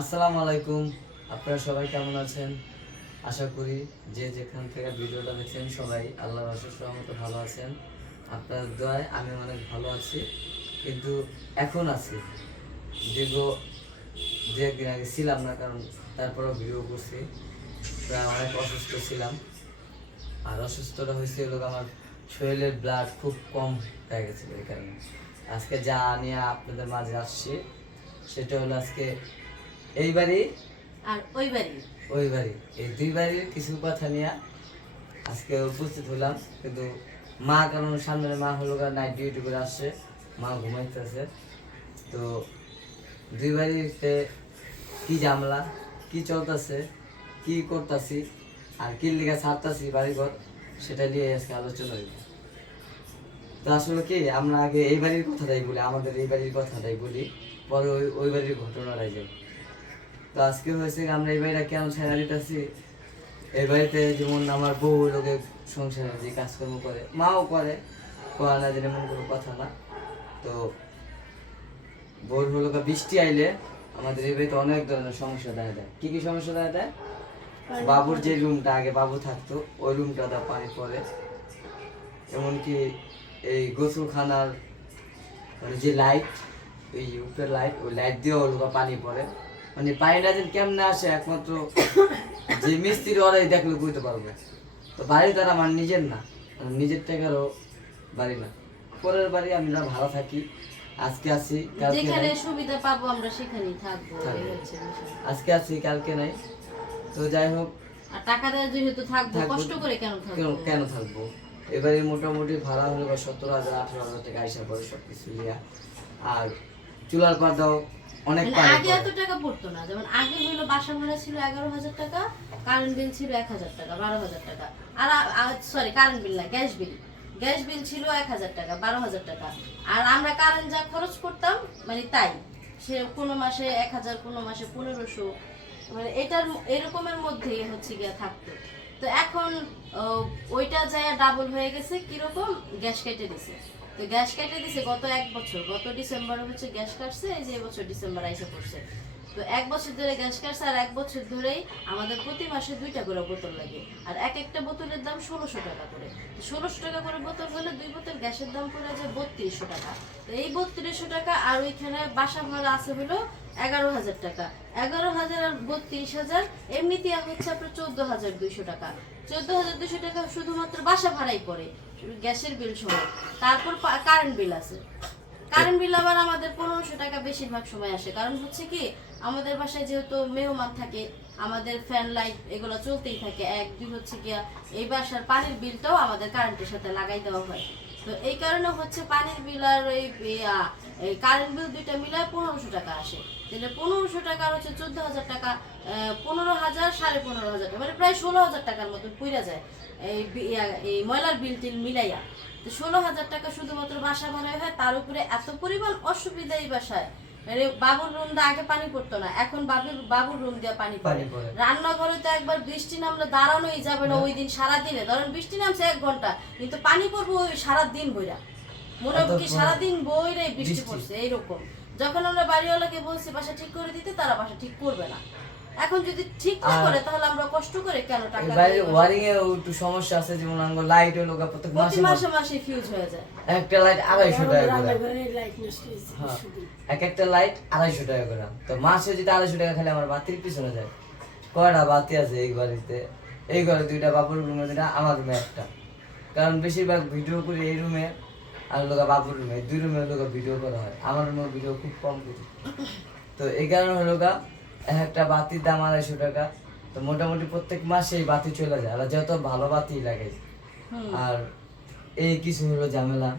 আসসালামু আলাইকুম। আপনারা সবাই কেমন আছেন? আশা করি যে যেখান থেকে ভিডিওটা দেখছেন সবাই আল্লাহর অশেষ রহমতে ভালো আছেন। আপনার দোয়ায় আমি অনেক ভালো আছি। কিন্তু এখন আছি। দীর্ঘ দু একদিন আগে ছিলাম না, কারণ তারপরেও ভিডিও করছি। প্রায় অনেক অসুস্থ ছিলাম। আর অসুস্থটা হয়েছে হলো আমার শরীরের ব্লাড খুব কম হয়ে গেছিল এই কারণে। আজকে যা নিয়ে আপনাদের মাঝে আসছি, সেটা হলো আজকে এই বাড়ি? আর ওই বাড়ি। ওই বাড়ি। এই দুই বাড়ির কিছু কথা নিয়ে আজকে উপস্থিত হলাম কিন্তু মা কারণ সামনে মা হলো নাইট ডিউটি করে আসছে মা ঘুমাইতেছে। তো দুই বাড়িতে কি জামলা কি চলতেছে কি করতেছি আর কি লিগা ছাড়তাছি বাড়িঘর সেটা নিয়ে আজকে আলোচনা হইব। তো আসলে কি আমরা আগে এই বাড়ির কথাটাই বলি আমাদের এই বাড়ির কথাটাই বলি পরে ওই ওই বাড়ির ঘটনাটাই যাই। তো আজকে হয়েছে আমরা এই বাড়িটা কেন ছেড়া দিতেছি? এই বাড়িতে যেমন আমার বউ লোকে সংসারে যে কাজকর্ম করে মাও করে করে না যেটা কোনো কথা না। তো বউর হলো বৃষ্টি আইলে আমাদের এই বাড়িতে অনেক ধরনের সমস্যা দেখা দেয়। কি কি সমস্যা দেখা দেয়? বাবুর যে রুমটা আগে বাবু থাকতো ওই রুমটা দা পানি পড়ে। এমনকি এই গোসলখানার মানে যে লাইট এই উপরের লাইট ওই লাইট দিয়েও ওগুলো পানি পড়ে। মানে পানিটা যেন কেমনে আসে একমাত্র যে মিস্ত্রি ওরাই দেখলে বুঝতে পারবে। তো বাড়ি তার আমার নিজের না নিজের টাকারও বাড়ি না। পরের বাড়ি আমরা ভালো থাকি। আজকে আছি কালকে যেখানে সুবিধা পাবো আমরা সেখানেই থাকব। আজকে আছি কালকে নাই। তো যাই হোক। আর টাকা দেওয়া যেহেতু থাকব। কষ্ট করে কেন থাকব? কেন থাকব? এবারে মোটামুটি ভাড়া হলো বা সত্তর হাজার আঠারো হাজার টাকা আইসা পড়ে সব কিছু লিয়া আর চুলার পাতাও অনেক মানে আগে এত টাকা পড়তো না। যেমন আগে হলো বাসা ভাড়া ছিল এগারো হাজার টাকা কারেন্ট বিল ছিল এক হাজার টাকা বারো হাজার টাকা। আর সরি কারেন্ট বিল না গ্যাস বিল গ্যাস বিল ছিল এক হাজার টাকা বারো হাজার টাকা। আর আমরা কারেন্ট যা খরচ করতাম মানে তাই সে কোনো মাসে এক হাজার কোনো মাসে পনেরোশো মানে এটার এরকমের মধ্যে হচ্ছে গিয়া থাকতো। তো এখন ওইটা যায় ডাবল হয়ে গেছে কীরকম? গ্যাস কেটে দিছে। তো গ্যাস কেটে দিছে গত এক বছর। গত ডিসেম্বর হচ্ছে গ্যাস কাটছে যে এবছর ডিসেম্বর আইসে পড়ছে। তো এক বছর ধরে গ্যাস কাটছে আর এক বছর ধরেই আমাদের প্রতি মাসে দুইটা করে বোতল লাগে। আর এক একটা বোতলের দাম ষোলোশো টাকা করে। ষোলোশো টাকা করে বোতল হলে দুই বোতল গ্যাসের দাম পড়ে যায় বত্রিশশো টাকা। তো এই বত্রিশশো টাকা আর ওইখানে বাসা ভাড়া আছে হলো এগারো হাজার টাকা। এগারো হাজার আর বত্রিশ হাজার এমনিতে হচ্ছে আপনার চোদ্দ হাজার দুইশো টাকা। চোদ্দ হাজার দুইশো টাকা শুধুমাত্র বাসা ভাড়াই পড়ে গ্যাসের বিল সহ। তারপর কারেন্ট বিল আছে। কারেন্ট বিল আবার আমাদের পনেরোশো টাকা বেশিরভাগ সময় আসে। কারণ হচ্ছে কি, আমাদের বাসায় যেহেতু মেহমান থাকে, আমাদের ফ্যান লাইট এগুলো চলতেই থাকে। এক, দুই হচ্ছে গিয়া এই বাসার পানির বিলটাও আমাদের কারেন্টের সাথে লাগাই দেওয়া হয়। তো এই কারণে হচ্ছে পানির বিল আর এই কারেন্ট বিল দুইটা মিলায় পনেরোশো টাকা আসে। তাহলে পনেরোশো টাকা আর হচ্ছে চোদ্দ হাজার টাকা পনেরো হাজার সাড়ে পনেরো হাজার টাকা মানে প্রায় ষোলো হাজার টাকার মতো পুইরা যায় এই এই ময়লার বিল টিল মিলাইয়া। তো ষোলো হাজার টাকা শুধুমাত্র বাসা ভাড়ায় হয় তার উপরে এত পরিমাণ অসুবিধা এই বাসায়। মানে বাবুর রুম দিয়ে আগে পানি পড়তো না এখন বাবুর বাবুর রুম দিয়ে পানি পড়ে। রান্নাঘরে তো একবার বৃষ্টি নামলে দাঁড়ানোই যাবে না ওই দিন সারা দিনে ধরেন বৃষ্টি নামছে এক ঘণ্টা কিন্তু পানি পড়ব ওই সারাদিন বইরা। মনে হবে কি সারাদিন বইরে বৃষ্টি বৃষ্টি। পড়ছে এইরকম। যখন আমরা বাড়িওয়ালাকে বলছি বাসা ঠিক করে দিতে তারা বাসা ঠিক করবে না। এখন যদি ঠিক না করে তাহলে আমরা কষ্ট করে কেন টাকা ওয়ারিং এ একটু সমস্যা আছে যেমন আঙ্গ লাইট হলো গা প্রত্যেক মাসে মাসে মাসে। ফিউজ হয়ে যায়। একটা লাইট আড়াইশো টাকা করে। হ্যাঁ। এক একটা লাইট আড়াইশো টাকা করে। তো মাসে যদি আড়াইশো টাকা খালি আমার বাতির পিছনে যায়। কয়টা বাতি আছে এই বাড়িতে? এই ঘরে দুইটা বাবুর রুমে দুইটা আমার রুমে একটা। কারণ বেশিরভাগ ভিডিও করি এই রুমে। আর লোক বাবুর রুমে দুই রুমে লোক ভিডিও করা হয় আমার রুমে ভিডিও খুব কম করি। তো এই কারণে হলো গা এক একটা বাতির দাম আড়াইশো টাকা তো মোটামুটি প্রত্যেক মাসে এই বাতি চলে যায় আর যত ভালো বাতি লাগে। আর এই কিছু হলো ঝামেলা।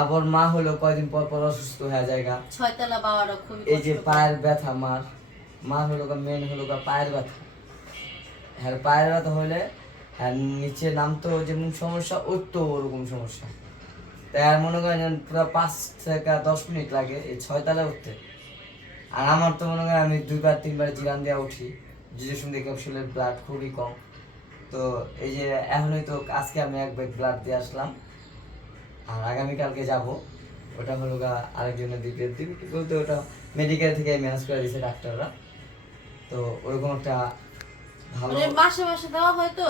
আবার মা হলো কয়দিন পর পর অসুস্থ হয়ে যায় গা। ছয়তলা বাবারও খুবই এই যে পায়ের ব্যথা মার মা হলো গা মেন হলো গা পায়ের ব্যথা। হ্যাঁ পায়ের ব্যথা হলে হ্যাঁ নিচে নামতো যেমন সমস্যা উঠতো ওরকম সমস্যা। তাই আর মনে করেন পুরো পাঁচ থেকে দশ মিনিট লাগে এই ছয় তলায় উঠতে। আর আমার তো মনে করেন আমি দুইবার তিনবার জিরান দেওয়া উঠি। যে শুনতে ক্যাপসুলের ব্লাড খুবই কম। তো এই যে এখনই তো আজকে আমি এক ব্যাগ ব্লাড দিয়ে আসলাম। আর আগামীকালকে যাব। ওটা হলো গা আরেকজনের দিবে দিবে বলতে ওটা মেডিকেল থেকে ম্যানেজ করে দিয়েছে ডাক্তাররা। তো ওরকম একটা ভালো মানে মাসে মাসে দেওয়া হয়ে তো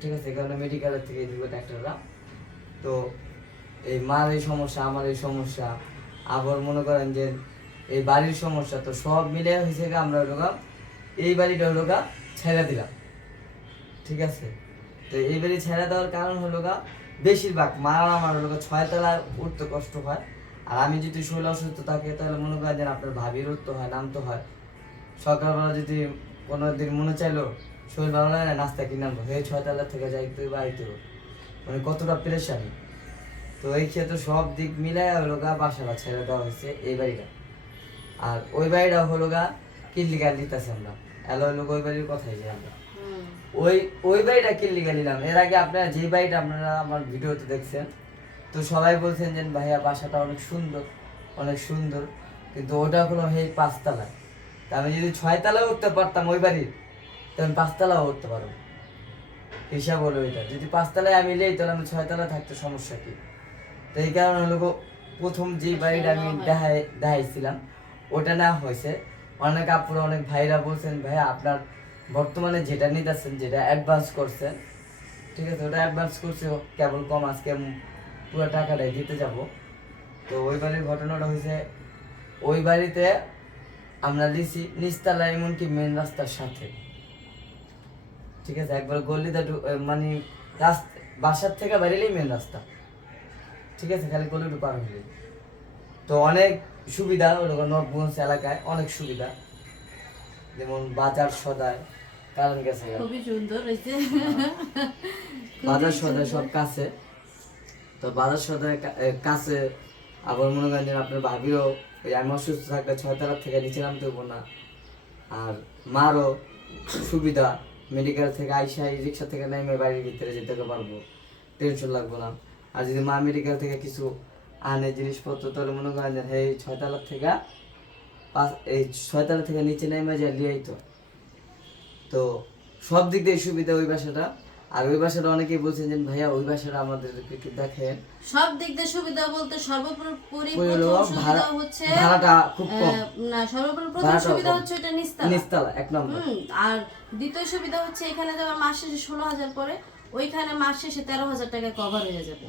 ঠিক আছে কারণ মেডিকেলের থেকে দিব ডাক্তাররা। তো এই মার এই সমস্যা আমার এই সমস্যা। আবার মনে করেন যে এই বাড়ির সমস্যা তো সব মিলে হয়েছে আমরা গা, এই বাড়িটা গা ছেড়ে দিলাম। ঠিক আছে? তো এই বাড়ি ছেড়ে দেওয়ার কারণ হলো গা বেশিরভাগ মা আর আমার হলো গা ছয় তলায় উঠতে কষ্ট হয়। আর আমি যদি শরীর অসুস্থ থাকি তাহলে মনে করেন যে আপনার ভাবির উঠতে হয় নামতে হয়। সকালবেলা যদি কোনো দিন মনে চাইলো শরীর ভালো লাগে না নাস্তা কিনে আনব। এই ছয়তলা থেকে যাইতে বাড়িতে মানে কতটা প্রেশারি তো এই ক্ষেত্রে সব দিক মিলায় হলো গা বাসাটা ছেড়ে দেওয়া হয়েছে এই বাড়িটা। আর ওই বাড়িটা হলো গা কিল্লিকা দিতেছে আমরা। এলো হলো ওই বাড়ির কথাই যে আমরা। ওই ওই বাড়িটা কিল্লিকা নিলাম এর আগে আপনারা যে বাড়িটা আপনারা আমার ভিডিওতে দেখছেন তো সবাই বলছেন যে ভাইয়া বাসাটা অনেক সুন্দর অনেক সুন্দর। কিন্তু ওটা হলো এই পাঁচতলা। তা আমি যদি ছয়তলায় উঠতে পারতাম ওই বাড়ির তো আমি পাঁচতলাও উঠতে পারব হিসাব হলো এটা। যদি পাঁচতলায় আমি নেই তাহলে আমি ছয়তলায় থাকতে সমস্যা কি? তো এই কারণে হলো প্রথম যে বাড়িটা আমি দেখাই দেখাইছিলাম ওটা না হয়েছে। অনেক আপুরা অনেক ভাইরা বলছেন ভাইয়া আপনার বর্তমানে যেটা নিতেছেন যেটা অ্যাডভান্স করছেন ঠিক আছে ওটা অ্যাডভান্স করছে কেবল কম আজকে পুরো টাকাটাই দিতে যাব। তো ওই বাড়ির ঘটনাটা হয়েছে ওই বাড়িতে আমরা লিছি নিচতলা এমনকি মেন রাস্তার সাথে। ঠিক আছে একবার গলিতে মানে রাস্তা বাসার থেকে বেরিয়েলেই মেন রাস্তা। ঠিক আছে খালি গলিটু পার হলে তো অনেক সুবিধা ওরকম নবগঞ্জ এলাকায় অনেক সুবিধা। যেমন বাজার সদায় কারণ গেছে খুবই সুন্দর হয়েছে। বাজার সদায় সব কাছে। তো বাজার সদায় কাছে। আবার মনে করেন যে আপনার ভাবিরও ওই আমি অসুস্থ থাকলে ছয়তলা থেকে নিচে নামতে হব না। আর মারও সুবিধা। মেডিকেল থেকে আইসা এই রিক্সা থেকে নেমে বাড়ির ভিতরে যেতে পারব। টেনশন লাগবো না। আর যদি মা মেডিকেল থেকে কিছু আনে জিনিসপত্র, তাহলে মনে করেন যে এই ছয়তলা থেকে পাঁচ এই ছয়তলা থেকে নিচে নেমে যায় লিয়াই তো তো সব দিক দিয়ে সুবিধা ওই বাসাটা। আর ওই বাসাটা অনেকেই বলছেন যে ভাইয়া ওই বাসাটা আমাদেরকে একটু দেখেন। সব দিক দিয়ে সুবিধা বলতে সর্বোপরি প্রথম সুবিধা হচ্ছে ভাড়াটা খুব কম। না সর্বোপরি প্রথম সুবিধা হচ্ছে এটা নিস্তালা। নিচতলা এক নম্বর। আর দ্বিতীয় সুবিধা হচ্ছে এখানে যেমন মাস শেষে ষোলো হাজার পরে ওইখানে মাস শেষে তেরো হাজার টাকা কভার হয়ে যাবে।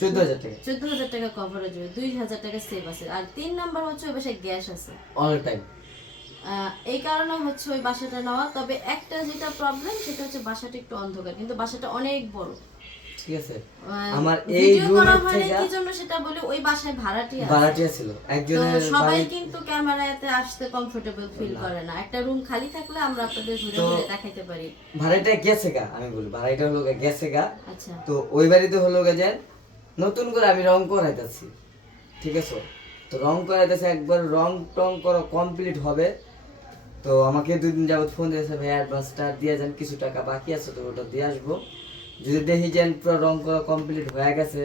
চোদ্দ হাজার টাকা। চোদ্দ হাজার টাকা কভার হয়ে যাবে দুই হাজার টাকা সেভ আছে। আর তিন নাম্বার হচ্ছে ওই বাসায় গ্যাস আছে। অল টাইম এই কারণে হচ্ছে ওই বাসাটা নেওয়া। তবে একটা যেটা প্রবলেম সেটা হচ্ছে বাসাটা একটু অন্ধকার কিন্তু বাসাটা অনেক বড়। ঠিক আছে। আমার এই রুমের থেকে কি জন্য সেটা বলে ওই বাসায় ভাড়াটিয়া ছিল। একজনের সবাই কিন্তু ক্যামেরাতে আসতে কমফোর্টেবল ফিল করে না। একটা রুম খালি থাকলে আমরা আপনাদের ঘুরে ঘুরে দেখাইতে পারি। ভাড়াটা গেছে গা আমি বলি ভাড়াটা হলো গেছে গা। আচ্ছা। তো ওই বাড়িতে হলো গা যে নতুন করে আমি রং করাইতেছি। ঠিক আছে? তো রং করাইতেছে একবার রং টং করা কমপ্লিট হবে। তো আমাকে দুই দিন যাবত ফোন দিয়েছে ভাই অ্যাডভান্সটা দিয়ে যান কিছু টাকা বাকি আছে তো ওটা দিয়ে আসব। যদি দেখি যে পুরো রং করা কমপ্লিট হয়ে গেছে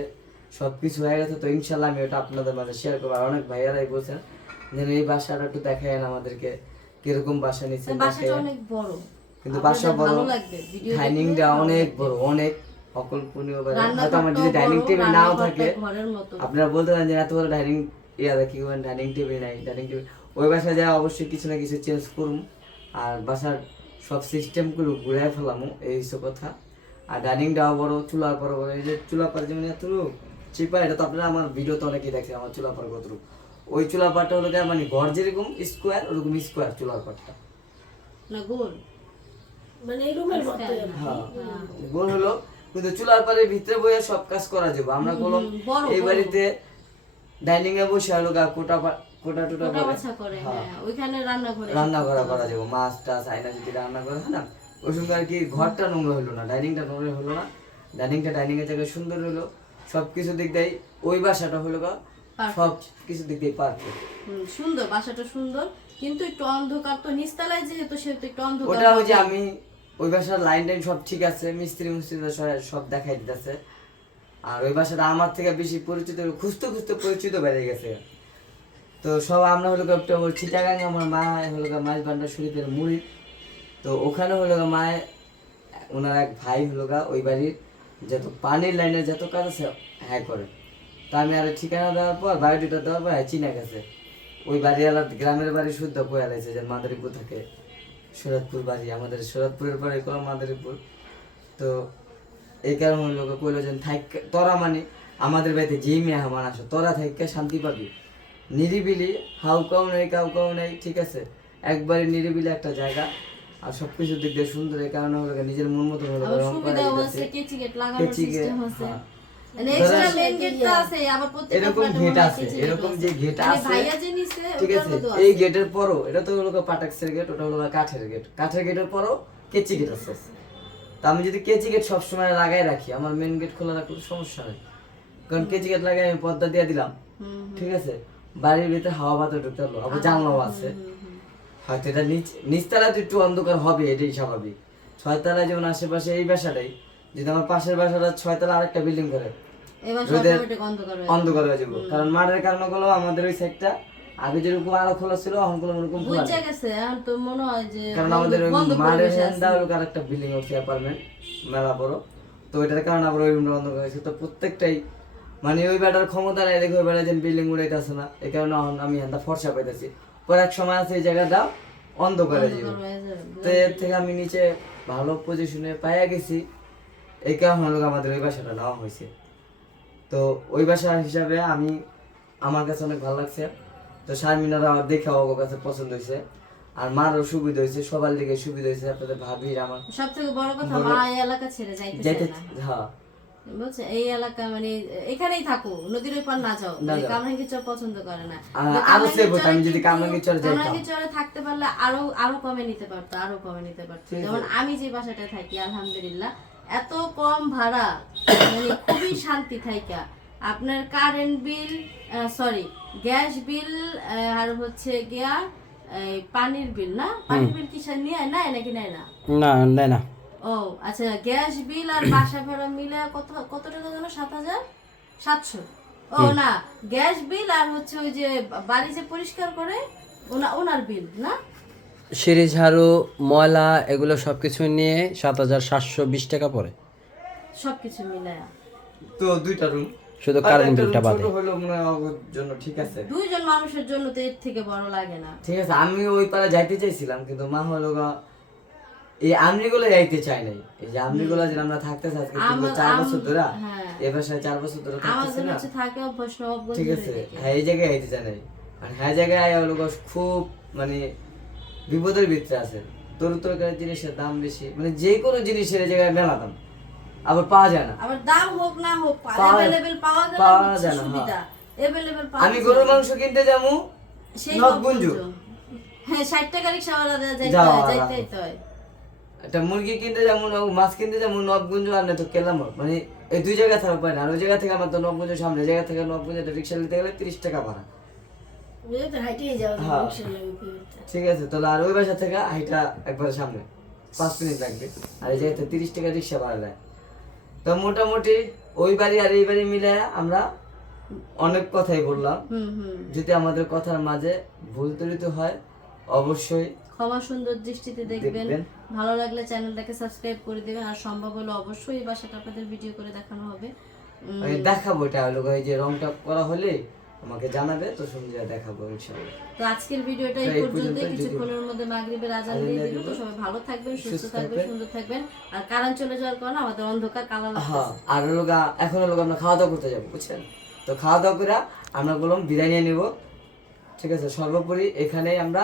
সব কিছু হয়ে গেছে তো ইনশাল্লাহ আমি ওটা আপনাদের মাঝে শেয়ার করব। আর অনেক ভাইয়ারাই বলছেন যেন এই বাসাটা একটু দেখায় আমাদেরকে কীরকম বাসা নিচ্ছে অনেক বড়। কিন্তু বাসা বড় ডাইনিংটা অনেক বড় অনেক অকল্পনীয় হয়তো আমার যদি ডাইনিং টেবিল নাও থাকে আপনারা বলতে পারেন যে এত বড় ডাইনিং ইয়া কি ডাইনিং টেবিল নাই ডাইনিং টেবিল ওই বাসায় যা অবশ্যই কিছু না কিছু চেঞ্জ করুম। আর বাসার সব সিস্টেমগুলো ঘুরাই ফেলামো এই সব কথা। আর ডাইনিংটাও বড় চুলার পর বড় এই যে চুলা পার যেমন এত চিপা এটা তো আপনারা আমার ভিডিওতে অনেকেই দেখছে আমার চুলা পার কত ওই চুলা পারটা হলো গিয়ে মানে ঘর যেরকম স্কোয়ার ওরকম স্কোয়ার চুলার পারটা। না গোল। মানে এই রুমের মতো হ্যাঁ। গোল হলো কিন্তু চুলার পারে ভিতরে বইয়া সব কাজ করা যাবে। আমরা বললাম এই বাড়িতে ডাইনিং এ বসে হলো গা কোটা টোটা করে। করে হ্যাঁ। ওইখানে রান্না করে। রান্না করা করা যাবে মাছ টাছ আইনা যদি রান্না করা হয় না ওই সঙ্গে আর কি ঘরটা নোংরা হলো না ডাইনিংটা নোংরা হলো না। ডাইনিংটা ডাইনিং এর জায়গায় সুন্দর হলো সব কিছু দিক দিয়ে ওই বাসাটা হলো গা সব কিছু দিক দিয়ে পারফেক্ট সুন্দর বাসাটা সুন্দর কিন্তু একটু অন্ধকার তো নিচতলায় যেহেতু সেহেতু একটু অন্ধকার ওটা ওই যে আমি ওই বাসার লাইন টাইন সব ঠিক আছে মিস্ত্রি মিস্ত্রি সব দেখাই দিতেছে। আর ওই বাসাটা আমার থেকে বেশি পরিচিত খুঁজতে খুঁজতে পরিচিত বেড়ে গেছে। তো সব আমরা হলো একটা চিটাগাং, আমার মা হলো মাছ ভান্ডার শরীফের মুড়ি। তো ওখানে হলো মায় ওনার এক ভাই হলো গা ওই বাড়ির যত পানির লাইনের যত কাজ আছে হ্যাঁ করে। তা আমি আর ঠিকানা দেওয়ার পর, বায়োডিটা দেওয়ার পর হ্যাঁ চিনা গেছে। ওই বাড়িওয়ালা গ্রামের বাড়ি শুদ্ধ কয়া রয়েছে যে মাদারীপুর থাকে সুরতপুর বাড়ি, আমাদের সুরতপুরের বাড়ি কোনো মাদারীপুর। তো এই কারণে লোকে কইলো যে থাক তোরা মানে আমাদের বাড়িতে যেই মেহমান আসে, তোরা থাইকে শান্তি পাবি। নিরিবিলি হাউ কাউ নেই কাউ কাউ নেই ঠিক আছে? একবারে নিরিবিলি একটা জায়গা। আর সবকিছু দিক দিয়ে সুন্দর এই কারণে হলো নিজের মন মতো হলো রং করা আছে কেচি গেট লাগানোর সিস্টেম আছে। হ্যাঁ। এক্সট্রা ধরেন- মেইন গেটটা আছে আবার প্রত্যেকটা এরকম গেট আছে, এরকম যে গেট আছে, ভাইয়া যে নিছে ঠিক আছে? এই গেটের পরও এটা তো হলো পাটাক্সের গেট ওটা হলো কাঠের গেট কাঠের গেটের পরও কেচি গেট আছে। তা আমি যদি কেচি গেট সবসময় লাগাই রাখি আমার মেন গেট খোলা রাখলে সমস্যা নেই। কারণ কেচি গেট লাগাই আমি পর্দা দিয়ে দিলাম ঠিক আছে? বাড়ির ভিতরে হাওয়া বাতাস ঢুকতে পারল আবার জানলাও আছে। হয়তো এটা নিচ নিচতলায় তো একটু অন্ধকার হবে এটাই স্বাভাবিক। ছয়তলায় যেমন আশেপাশে এই বাসাটাই যদি আমার পাশের বাসাটা ছয়তলা আরেকটা বিল্ডিং করে অন্ধকার হয়ে যাব। কারণ মাঠের কারণে আমাদের ওই সাইডটা আগে যেরকম আরও খোলা ছিল এখন ওরকম খোলা গেছে এখন তো মনে হয় যে কারণ আমাদের ওই মাঠের আছে। আরেকটা বিল্ডিং হচ্ছে অ্যাপার্টমেন্ট মেলা বড়। তো এটার কারণে আবার ওই রুমটা অন্ধকার হয়েছে। তো প্রত্যেকটাই মানে ওই বেটার ক্ষমতা নেই দেখে ওই বেটা যেন বিল্ডিং উড়াইতেছে না। এই কারণে আমি হ্যান্ডা ফর্সা পাইতেছি। পরে এক সময় আছে এই জায়গাটা অন্ধকার যাবে। তো এর থেকে আমি নিচে ভালো পজিশনে পাইয়া গেছি। এই কারণে হলো আমাদের ওই বাসাটা নেওয়া হয়েছে। তো ওই বাসা হিসাবে আমি আমার কাছে অনেক ভালো লাগছে। তো শারমিনারা আমার দেখে ওর কাছে পছন্দ হয়েছে। আর মারও সুবিধা হয়েছে সবার দিকে সুবিধা হয়েছে আপনাদের ভাবির আমার সব থেকে বড় কথা মা এই এলাকা ছেড়ে যাইতে হ্যাঁ। বুঝছে এই এলাকা মানে এখানেই থাকো নদীর ওই পার না যাও। না কামরাঙ্গি চর পছন্দ করে না। আরও কামরাঙ্গীর safe হতো, আমি যদি কিন্তু- কামরাঙ্গীর চরে যাইতাম। চরে থাকতে পারলে আরও আরও কমে নিতে পারতো আরও কমে নিতে পারতো। যেমন আমি যে বাসাটায় থাকি আলহামদুলিল্লাহ এত কম ভাড়া মানে খুবই শান্তি থাইকা। আপনার current bill sorry gas bill আর হচ্ছে গিয়া পানির বিল না? পানির বিল কি নিয়ে নেয় নাকি নেয় না? না নেয় না। ও আচ্ছা গ্যাস বিল আর বাসা ভাড়া মিলে কত কত টাকা যেন? সাত হাজার? সাতশো। ও না গ্যাস বিল আর হচ্ছে ওই যে বাড়ি যে পরিষ্কার করে ওনা ওনার বিল না? সিঁড়ি ঝাড়ু ময়লা এগুলো সব কিছু নিয়ে সাত হাজার সাতশো বিশ টাকা পড়ে। সবকিছু মিলে তো দুইটা রুম শুধু কারেন্ট বিলটা বাদে। হলো মনে জন্য ঠিক আছে। দুইজন মানুষের জন্য তো এর থেকে বড় লাগে না। ঠিক আছে আমি ওই পাড়া যাইতে চাইছিলাম কিন্তু মা হলো গা এই আমনিগুলো যাইতে চাই নাই। এই যে আমনিগুলো যে আমরা থাকতে কিন্তু চার বছর ধরে হ্যাঁ। এ বাসায় চার বছর ধরে থাকতেছি না। থাকে ঠিক আছে হ্যাঁ এই জায়গায় যাইতে চাই নাই। আর হ্যাঁ জায়গায় আয়া গা খুব মানে বিপদের ভিতরে আছে। জিনিসের দাম বেশি মানে যে কোনো জিনিসের এই জায়গায় মেলা দাম। আবার পাওয়া যায় না। আবার দাম হোক না হোক অ্যাভেলেবেল পাওয়া গেলে পাওয়া যায় না, সুবিধা। অ্যাভেলেবেল পাওয়া আমি গরুর মাংস কিনতে যাব সেই নবগঞ্জ। হ্যাঁ ষাট টাকা যাইতে হয় আলাদা। যাইতে যাইতে হয়। একটা মুরগি কিনতে যাব না- মাছ কিনতে যাব নবগঞ্জ আর না তো কেলাম মানে এই দুই জায়গা থাকা পায় না। আর ওই জায়গা থেকে আমার তো নবগঞ্জ সামনে জায়গা থেকে নবগঞ্জ একটা রিক্সা নিতে গেলে তিরিশ টাকা ভাড়া। হ্যাঁ। ঠিক আছে তাহলে আর ওই বাসা থেকে হাইটা একবারে সামনে পাঁচ মিনিট লাগবে। আর এই জায়গাতে তিরিশ টাকা রিক্সা ভাড়া দেয় তো মোটামুটি ওই বাড়ি আর এই বাড়ি মিলে আমরা অনেক কথাই বললাম। হুম হুম। যদি আমাদের কথার মাঝে ভুল ত্রুটি হয় অবশ্যই ক্ষমা সুন্দর দৃষ্টিতে দেখবেন। ভালো লাগলে চ্যানেলটাকে সাবস্ক্রাইব করে দিবেন। আর সম্ভব হলে অবশ্যই এই বাসাটা আপনাদের ভিডিও করে দেখানো হবে। দেখাবো এটা হলো এই যে রংটা করা হলে আমাকে জানাবে তো শুনলে দেখাবো ইনশাআল্লাহ। তো আজকের ভিডিওটা এই পর্যন্তই। কিছুক্ষণের মধ্যে মাগরিবের আজান দিয়ে দিব। তো সবাই ভালো থাকবেন সুস্থ থাকবেন থাকবেন। সুন্দর থাকবেন। আর কারণ চলে যাওয়ার কারণে আমাদের অন্ধকার কালা হ্যাঁ আর লোক এখন লোক আমরা খাওয়া দাওয়া করতে যাব বুঝছেন? তো খাওয়া দাওয়া করে আমরা বললাম বিদায় নিয়ে নিব ঠিক আছে সর্বোপরি এখানেই আমরা